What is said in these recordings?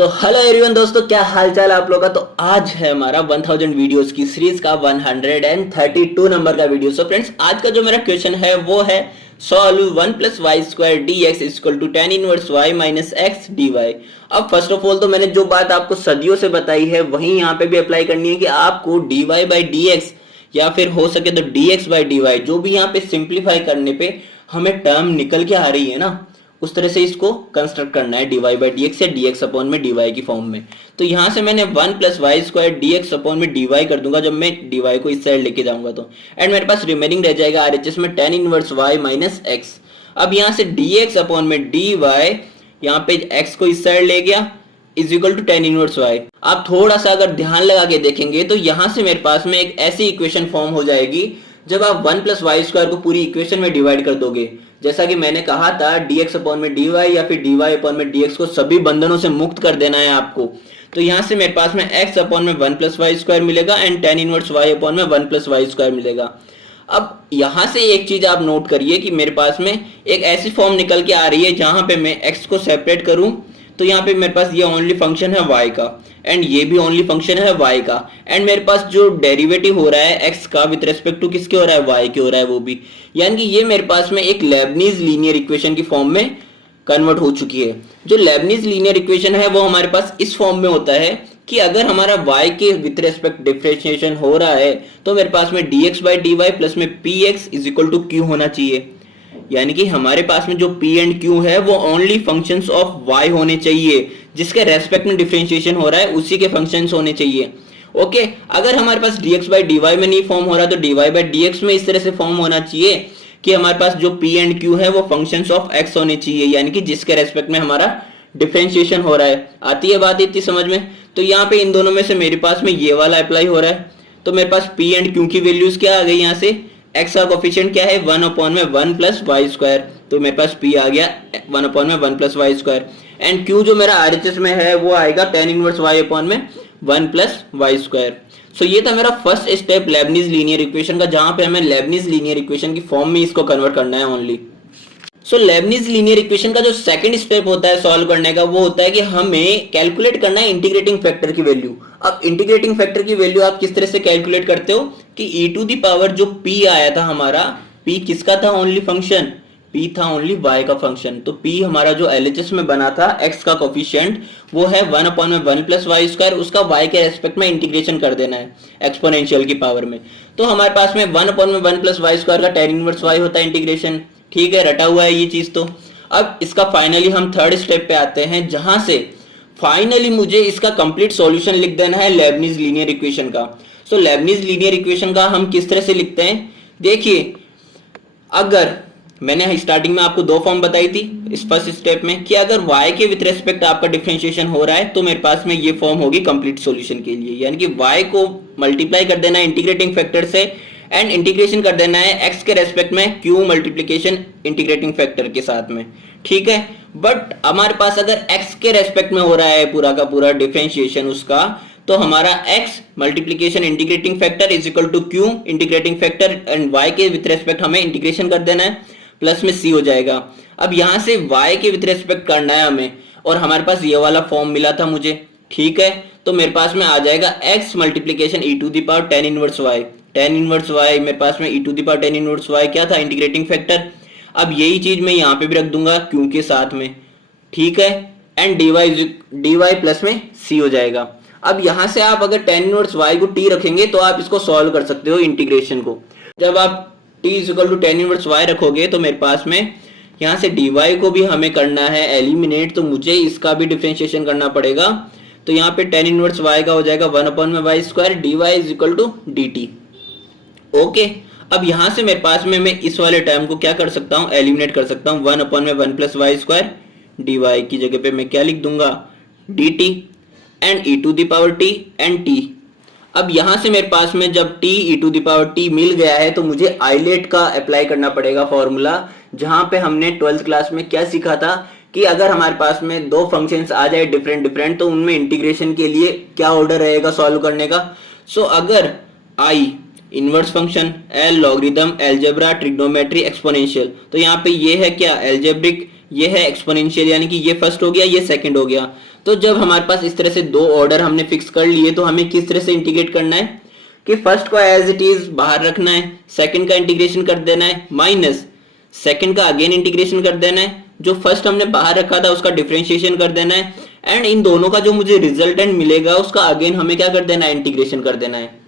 Hello everyone दोस्तों, क्या हाल चाल आप लोगों का। तो आज है हमारा 1000 वीडियोस की सीरीज का 132 नंबर का वीडियो। सो फ्रेंड्स, आज का जो मेरा क्वेश्चन है वो है solve 1 plus Y square d x equal to tan inverse y minus x d y. अब फर्स्ट ऑफ ऑल तो मैंने जो बात आपको सदियों से बताई है वही यहाँ पे भी अप्लाई करनी है कि आपको d y by d x या फिर हो सके तो d x by d y जो भी यहाँ पे सिंप्लीफाई करने पे हमें टर्म निकल के आ रही है ना, उस तरह से इसको कंस्ट्रक्ट करना है d y by d x या डी एक्स अपॉन में डी वाई की फॉर्म में। तो यहां से मैंने 1 plus Y square d x upon में डी वाई कर दूंगा जब मैं डी वाई को इस साइड लेके जाऊंगा तो। एंड मेरे पास रिमेनिंग रह जाएगा आर एच एस में tan inverse y minus x. अब यहां से डी एक्स अपॉन में डी वाई, यहाँ पे एक्स को इस साइड ले गया is equal to tan inverse y. आप थोड़ा सा अगर ध्यान लगा के देखेंगे तो यहां से मेरे पास में एक ऐसी इक्वेशन फॉर्म हो जाएगी जब आप 1 प्लस वाई स्क्वायर को पूरी इक्वेशन में डिवाइड कर दोगे। जैसा कि मैंने कहा था dx अपॉन में dy या फिर dy अपॉन में dx को सभी बंधनों से मुक्त कर देना है आपको। तो यहां से मेरे पास में x अपॉन में 1 प्लस वाई स्क्वायर मिलेगा and ten inverse y upon में 1 प्लस वाई स्क्वायर मिलेगा। अब यहां से एक चीज आप नोट करिए कि मेरे पास में एक ऐसी फॉर्म निकल के आ रही है जहां पे मैं x को सेपरेट करूं तो यहाँ पे मेरे पास ये ओनली फंक्शन है y का एंड ये भी ओनली फंक्शन है y का। एंड मेरे पास जो डेरिवेटिव हो रहा है x का विद रेस्पेक्ट टू किसके हो रहा है, y के हो रहा है वो भी। यानी कि ये मेरे पास में एक लेबनीज लीनियर इक्वेशन की फॉर्म में कन्वर्ट हो चुकी है। जो लेबनीज लीनियर इक्वेशन है वो हमारे पास इस फॉर्म में होता है कि अगर हमारा y के विद रेस्पेक्ट डिफरेंशिएशन हो रहा है तो मेरे पास में dx by d y plus में px is equal to q होना चाहिए। यानी कि हमारे पास में जो p एंड q है वो ओनली फंक्शंस ऑफ y होने चाहिए, जिसके रेस्पेक्ट में डिफरेंशिएशन हो रहा है उसी के फंक्शंस होने चाहिए। ओके, अगर हमारे पास dx बाई dy में नहीं फॉर्म हो रहा तो dy बाई dx में इस तरह से फॉर्म होना चाहिए कि हमारे पास जो p एंड q है वो फंक्शंस ऑफ x होने चाहिए, यानी कि जिसके रेस्पेक्ट में हमारा डिफरेंशिएशन हो रहा है। आती है बात इतनी समझ में। तो यहाँ पे इन दोनों में से मेरे पास में ये वाला अप्लाई हो रहा है। तो मेरे पास p एंड q की वैल्यूज क्या आ गई, यहाँ से x का कोफिशिएंट क्या है 1 अपॉन में 1 प्लस वाई स्क्वायर। तो मेरे पास p आ गया 1 अपॉन में 1 plus Y square and q जो मेरा आरएचएस में है वो आएगा टेन इनवर्स y अपॉन में 1 प्लस वाई स्क्वायर। सो ये था मेरा first step Lebanese linear equation का, जहां पे हमें लेबनीज लीनियर इक्वेशन की फॉर्म में इसको कन्वर्ट करना है ओनली। सो लेबनीज लीनियर इक्वेशन का जो सेकंड स्टेप होता है सॉल्व करने का वो होता है कि हमें कैलकुलेट करना है इंटीग्रेटिंग फैक्टर की वैल्यू। अब इंटीग्रेटिंग फैक्टर की वैल्यू आप किस तरह से कैलकुलेट करते हो कि e टू दी पावर जो p आया था हमारा, p किसका था, ओनली फंक्शन, p था ओनली y का फंक्शन। तो p हमारा जो LHS में बना था x का कोफिशिएंट वो है 1 अपॉन में 1 प्लस वाई स्क्वायर, उसका y के रेस्पेक्ट में इंटीग्रेशन कर देना है एक्सपोनेंशियल की पावर में। तो हमारे पास में 1 अपॉन में 1 प्लस वाई स्क्वायर का टेन इनवर्स y होता है इंटीग्रेशन। ठीक है, रटा हुआ है ये चीज। तो अब इसका फाइनली हम थर्ड स्टेप पे आते हैं जहां से फाइनली मुझे इसका कंप्लीट सॉल्यूशन लिख देना है लेबनीज लीनियर इक्वेशन का। सो लेबनीज लीनियर इक्वेशन का हम किस तरह से लिखते हैं, देखिए अगर मैंने स्टार्टिंग में आपको दो फॉर्म बताई थी इस फर्स्ट स्टेप में कि अगर y के विद रेस्पेक्ट आपका डिफरेंशिएशन हो रहा है तो मेरे पास में ये फॉर्म होगी कंप्लीट सॉल्यूशन के लिए। यानी कि y को मल्टीप्लाई कर देना है इंटीग्रेटिंग फैक्टर से एंड इंटीग्रेशन कर देना है x के रेस्पेक्ट में q मल्टीप्लिकेशन इंटीग्रेटिंग फैक्टर के साथ में। ठीक है, बट हमारे पास अगर x के रेस्पेक्ट में हो रहा है पूरा का पूरा डिफरेंशिएशन उसका, तो हमारा x multiplication integrating factor is equal to q integrating factor and y के विद रेस्पेक्ट हमें इंटीग्रेशन कर देना है प्लस में c हो जाएगा। अब यहां से y के विद रेस्पेक्ट करना है हमें और हमारे पास ये वाला फॉर्म मिला था मुझे। ठीक है, तो मेरे पास में आ जाएगा x multiplication e to the power tan inverse y, tan inverse y मेरे पास में e to the power tan inverse y क्या था, इंटीग्रेटिंग फैक्टर। अब यही चीज मैं यहाँ पे भी रख दूंगा q के साथ में। ठीक है, एंड dy प्लस में c हो जाएगा। अब यहां से आप अगर टेन इनवर्स y को t रखेंगे तो आप इसको सॉल्व कर सकते हो इंटीग्रेशन को। जब आप t is equal to tan inverse y रखोगे तो मेरे पास में यहाँ से dy को भी हमें करना है एलिमिनेट, तो मुझे इसका भी डिफरेंशिएशन करना पड़ेगा। तो यहाँ पे टेन इनवर्स y का हो जाएगा 1 अपॉन में y square dy is equal to dt। Okay, अब यहां से मेरे पास में मैं इस वाले टर्म को क्या कर सकता हूं, एलिमिनेट कर सकता हूं। 1 अपॉन में 1 plus Y square D Y की जगह पे मैं क्या लिख दूंगा, D T and E to the power T and T. अब यहां से मेरे पास में जब T E to the power T मिल गया है तो मुझे आइलेट का अप्लाई करना पड़ेगा फॉर्मूला, जहां पे हमने 12th क्लास में क्या सीखा था कि अगर हमारे पास में दो फंक्शंस आ जाए डिफरेंट डिफरेंट तो उनमें इंटीग्रेशन के लिए क्या ऑर्डर रहेगा सॉल्व करने का। सो अगर आई inverse function, L logarithm, algebra, trigonometry, exponential, तो यहाँ पे ये है क्या एल्जेब्रिक ये है एक्सपोनेंशियल, यानी कि ये फर्स्ट हो गया, ये सेकंड हो गया। तो जब हमारे पास इस तरह से दो ऑर्डर हमने फिक्स कर लिए तो हमें किस तरह से इंटीग्रेट करना है कि फर्स्ट को एज इट इज बाहर रखना है, सेकंड का इंटीग्रेशन कर देना है, माइनस सेकंड का अगेन इंटीग्रेशन कर देना है, जो फर्स्ट हमने बाहर रखा था उसका डिफरेंशिएशन कर देना है, एंड इन दोनों का जो मुझे रिजल्टेंट मिलेगा उसका अगेन हमें क्या कर देना है, इंटीग्रेशन कर देना है।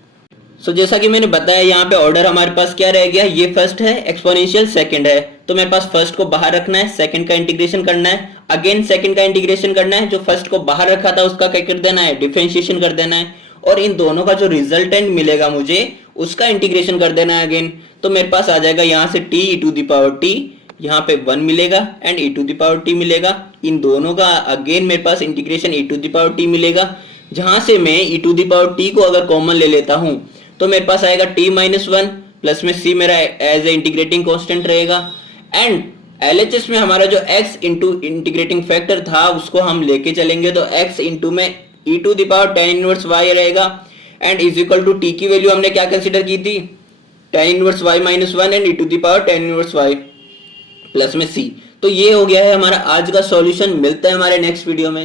सो जैसा कि मैंने बताया यहाँ पे ऑर्डर हमारे पास क्या रह गया, ये फर्स्ट है, एक्सपोनेंशियल सेकंड है, तो मेरे पास फर्स्ट को बाहर रखना है, सेकंड का इंटीग्रेशन करना है, अगेन सेकंड का इंटीग्रेशन करना है, जो फर्स्ट को बाहर रखा था उसका क्या कर देना है, डिफरेंशिएशन कर देना है, और इन दोनों का जो रिजल्टेंट मिलेगा मुझे उसका इंटीग्रेशन कर देना है अगेन। तो मेरे पास आ जाएगा यहाँ से t e to the power t, यहाँ पे 1 मिलेगा and e to the power t मिलेगा, इन दोनों का अगेन मेरे पास integration e to the power t मिलेगा, जहां से मैं e to the power t को अगर कॉमन ले लेता हूं तो मेरे पास आएगा t माइनस 1 प्लस में c मेरा एज ए इंटीग्रेटिंग कांस्टेंट रहेगा, एंड LHS में हमारा जो x इंटू इंटीग्रेटिंग फैक्टर था उसको हम लेके चलेंगे, तो x इंटू में e to the power tan inverse y रहेगा, and is equal to t की वैल्यू हमने क्या कंसीडर की थी, tan inverse y minus 1 and e to the power tan inverse y plus में c। तो ये हो गया है हमारा आज का सॉल्यूशन। मिलता है हमारे नेक्स्ट वीडियो में।